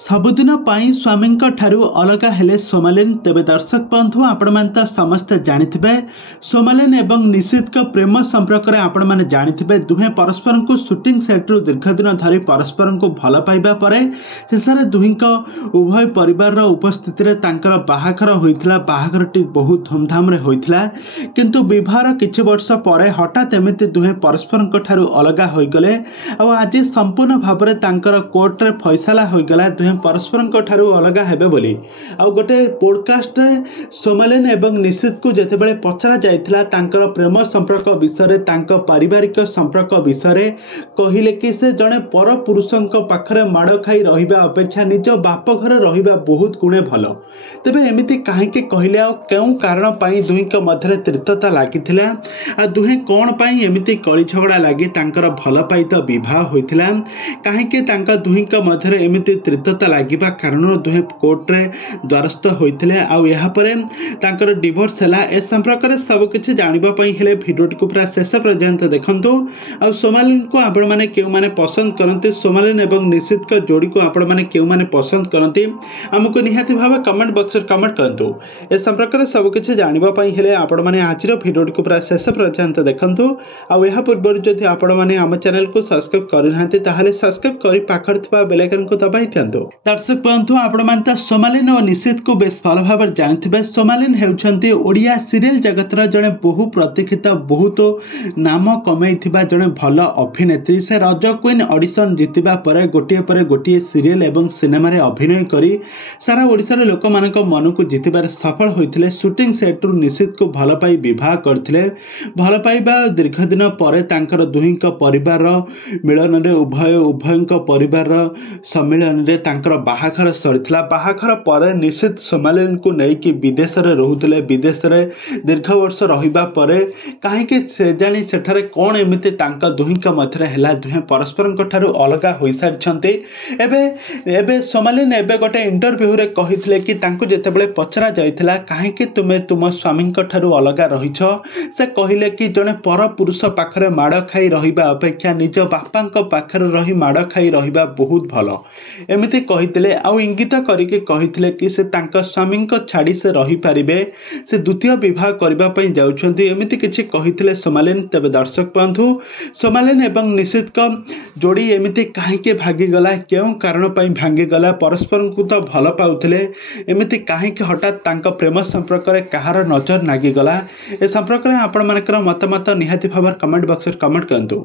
सबुदिन स्वामी अलग हेले सोमालिन तेबे दर्शक बंधु आपण तो समस्ते जानिथिबे सोमालिन एवं निशित प्रेम संपर्क में आपण मैंने जानिथिबे दुहे परस्पर को शूटिंग सेट्रु दीर्घ दिन धरी परस्पर को भल पाइबा परे शेषे दुही उभय परिवार उपस्थित रे तांकर बाहाघर होइथिला। बाहाघरटी बहुत धूमधाम रे होइथिला किंतु विवाहर किछि वर्ष परे हठात एमिति दुहे परस्पर ठारू अलग होइगले आ आज संपूर्ण भाव में तांकर कोर्ट रे फैसला होइगला दुहे परस्पर ठारू अलग हेबे बोली। आ गोटे पॉडकास्ट रे सोमालिन एवं निशित को जेतेबेले पचरा जाइथिला तांकर प्रेम संपर्क विषय तांकर पारिवारिक संपर्क विषय कहिले कि से जड़े पर पुरुषों पाखरे माड़ खाई रहिबा अपेक्षा निज बाप घर रहिबा बहुत गुणे भल। तेबे एमिति काहेकि कहले आ केउ कारण पई दुही मध्य तीर्थता लागिथिला आ दुहे कोन पई एमिति कଳି झगड़ा लागी तांकर भल पाइत विवाह होइथिला काहेकि तांका दुही मध्य एमिति तीर्थता लागिबा कारण दुहे कोर्ट रे द्वारस्थ होइथिले आ या परे तांकर डिवोर्स हला। ए संपर्क रे सब किछि जानिबा पई हेले भिडियोटी को पूरा शेष पर्यंत देखंतु। आ सोमालिन को आपण माने केउ माने पसंद करंती सोमालिन एवं निशित का जोड़ी को आपण माने केउ माने पसंद करंती हमको निहाती भाव कमेंट बॉक्स रे कमेंट करंतु। ए संपर्क रे सब किछि जानिबा पई हेले आपण माने आजिर भिडियोटी को पूरा शेष पर्यंत देखंतु। आ या पूर्व जदि आपण माने हम चैनल को सब्सक्राइब करिनांती ताहाले सब्सक्राइब करी पाखर थिबा बेल आइकन को दबाई थियंतु। दर्शक बंधु आपण माने सोमालिन और निशित को बेस भल भाव जानिथिबे। सोमालिन हेउछंती ओडिया सीरियल जगतर जड़े बहु प्रतीक्षित बहुत नाम कमैथिबा जड़े भल अभिनेत्री। से रज क्वीन ऑडिशन जीतिबा परे गोटे सीरियल एवं सिनेमा रे अभिनय करी सारा ओडिशार लोक मानक मन को जीतिबार सफल होइथिले। शूटिंग सेट्रु निशित को भल पाई विवाह करथिले। भल पाइबा दीर्घ दिन परे तांकर दुहींक परिवार मिलन रे उभयंक परिवार सम्मिलन रे तांकर बाहाघर सरिथिला। बाहाघर परे निशित सोमालिन को नेकी विदेश रे रहुथिले। विदेश रे दीर्घ वर्ष रहिबा परे काहेकि से जानी सेठारे कोन एमिति तांका दुहींक मध्यरे हेला दुहे परस्परक ठारू अलग होई सारिछंती। एबे सोमालिन एबे गोटे इंटरव्यू रे कहिथिले कि तांको जेतेबेले पचरा जाइथिला काहेकि तुमे तुम स्वामींक ठारू अलग रहिछो से कहिले कि जने पर पुरुष पाखरे माड़ खाई रहिबा अपेक्षा निज बापांक पाखरे रही माड़ खाई रहिबा बहुत भल एमिति कहिथिले। आ इंगित करिके कहिथिले कि से तांका स्वामींक छाड़ी से रही पारिबे से द्वितीय विवाह करबा पई जाउछंती एमिति किछि कहिथिले सोमालिन। तबे दर्शक बंधु सोमालिन एवं निशित का जोड़ी एमिति काहेकि भागी गला केउ कारण पई भांगी गला परस्पर को तो भल पाउथिले एमिति काहेकि हठात तांका प्रेम संपर्क रे कहार नजर नागी गला। ए संपर्क रे आपण मानकर मतामत निहाती भाव कमेंट बॉक्स रे कमेंट करंतु।